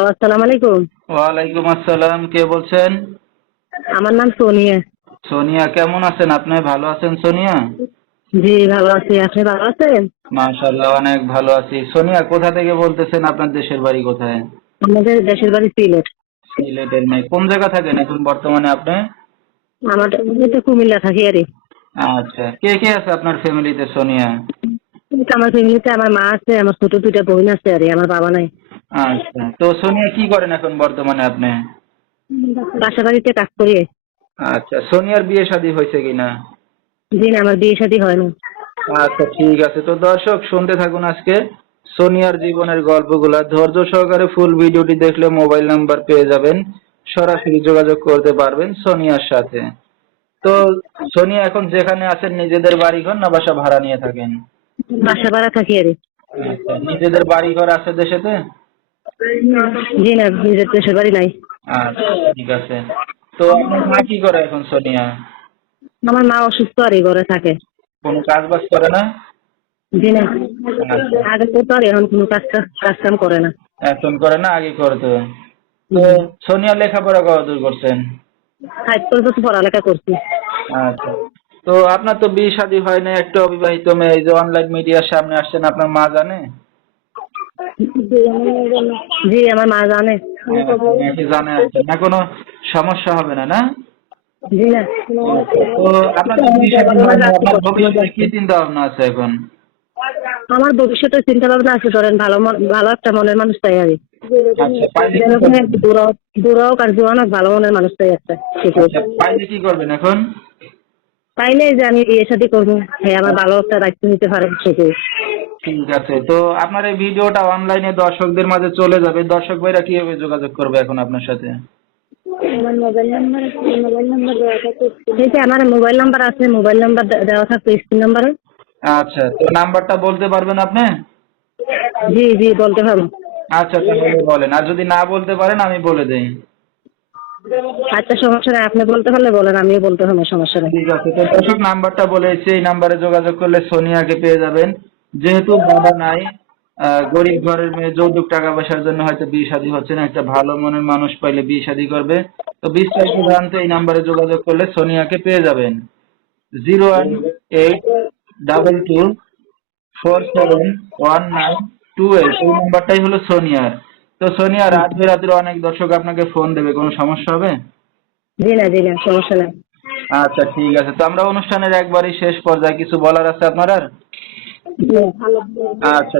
আসসালামু আলাইকুম। ওয়ালাইকুম আসসালাম কে বলছেন? আমার নাম সোনিয়া। সোনিয়া কেমন আছেন? আপনি ভালো আছেন সোনিয়া? জি ভালো আছি। আপনি ভালো আছেন? মাশাআল্লাহ অনেক ভালো আছি। সোনিয়া কোথা থেকে বলতেছেন আপনার দেশের বাড়ি কোথায়? আমাদের দেশের বাড়ি সিলেট। সিলেটের নাই কোন জায়গা থাকেন এখন বর্তমানে আপনি? আমার তো কুমিল্লা থাকি আরে আচ্ছা কে কে আছে আপনার ফ্যামিলিতে সোনিয়া? আমার ফ্যামিলিতে আমার মা আছে আমার ছোট দুইটা বোন আছে আরে আমার বাবা নাই। আচ্ছা। তো সোনিয়া কি করেন এখন বর্তমানে আপনি? বাসা বাড়িতে কাজ করি। আচ্ছা সোনিয়ার বিয়ে শাদী হয়েছে কিনা? জি না আমার বিয়ে শাদী হয় না। আচ্ছা ঠিক আছে। তো দর্শক শুনতে থাকুন আজকে সোনিয়ার জীবনের গল্পগুলা। ধৈর্য সহকারে ফুল ভিডিওটি দেখলে মোবাইল নাম্বার পেয়ে যাবেন। সরাসরি যোগাযোগ করতে পারবেন সোনিয়ার সাথে। তো সোনিয়া এখন যেখানে আছেন নিজেদের বাড়ি ঘর না বাসা ভাড়া নিয়ে থাকেন? বাসা ভাড়া থাকি আরে আচ্ছা, নিজেদের বাড়ি ঘর আছে দেশেতে? জি না নিজের দেশের বাড়ি নাই। আচ্ছা ঠিক আছে। তো আপনার মা কি করে এখন সোনিয়া? আমার মা অসুস্থ আরে ঘরে থাকে। কোনো কাজ বাজ করে না? জি না। আচ্ছা। আগে করতো আর এখন কোনো কাজ কাজ কাম করে না। এখন করে না আগে করতো। তো সোনিয়া লেখাপড়া কতদূর করছেন? ফাইভ পর্যন্ত পড়ালেখা করছি। আচ্ছা। তো আপনার তো বিয়ে শাদী হয় না একটা অবিবাহিত মেয়ে এই যে অনলাইন মিডিয়ার সামনে আসছেন আপনার মা জানে? জি আমার মা জানে। নাকি জানে না কোনো সমস্যা হবে না না? জি তো আপনার হয় কি চিন্তা ভাবনা আছে এখন? আমার ভবিষ্যতে চিন্তা ভাবনা আছে ধরেন ভালো ভালো একটা মনের মানুষ চাই আর আচ্ছা করবেন? দূরাও আর জোয়ান ভালো মনের মানুষ চাই একটা। আচ্ছা, পাইলে কি করবেন এখন? পাইলে যে আমি বিয়ে শাদী করব। হ্যাঁ আমার ভালো একটা দায়িত্ব নিতে পারে সেটাই। ঠিক আছে। তো আপনার এই ভিডিওটা অনলাইনে দর্শকদের মাঝে চলে যাবে। দর্শক ভাইরা কীভাবে যোগাযোগ করবে এখন আপনার সাথে? আমার মোবাইল নাম্বার মোবাইল নাম্বার দেওয়া থাকে আমার মোবাইল নাম্বার আছে মোবাইল নাম্বার দেওয়া থাকবে স্ক্রিন নাম্বারে আচ্ছা তো নাম্বারটা বলতে পারবেন আপনি? জি জি বলতে পারব। আচ্ছা তাহলে বলেন। আর যদি না বলতে পারেন আমি বলে দেই। আচ্ছা সমস্যা নেই। আপনি বলতে পারলে বলেন আমিও বলতে পারব সমস্যা নেই। ঠিক আছে তো দর্শক নাম্বারটা বলেছি এই নাম্বারে যোগাযোগ করলে সোনিয়াকে পেয়ে যাবেন। যেহেতু বাবা নাই গরিব ঘরের মেয়ে যৌতুক টাকা পয়সার জন্য হয়তো বিয়ে শাদী হচ্ছে না একটা ভালো মনের মানুষ পাইলে বিয়ে শাদী করবে। তো বিস্তারিত জানতে এই নাম্বারে যোগাযোগ করলে সোনিয়াকে পেয়ে যাবেন। Zero one eight double two four seven one nine two eight. এই নাম্বারটাই হলো সোনিয়ার। তো সোনিয়া রাত বেরাত্রে অনেক দর্শক আপনাকে ফোন দেবে কোনো সমস্যা হবে? জি না জি না সমস্যা নেই। আচ্ছা ঠিক আছে। তো আমরা অনুষ্ঠানের একবারই শেষ পর্যায়ে কিছু বলার আছে আপনার আর। আচ্ছা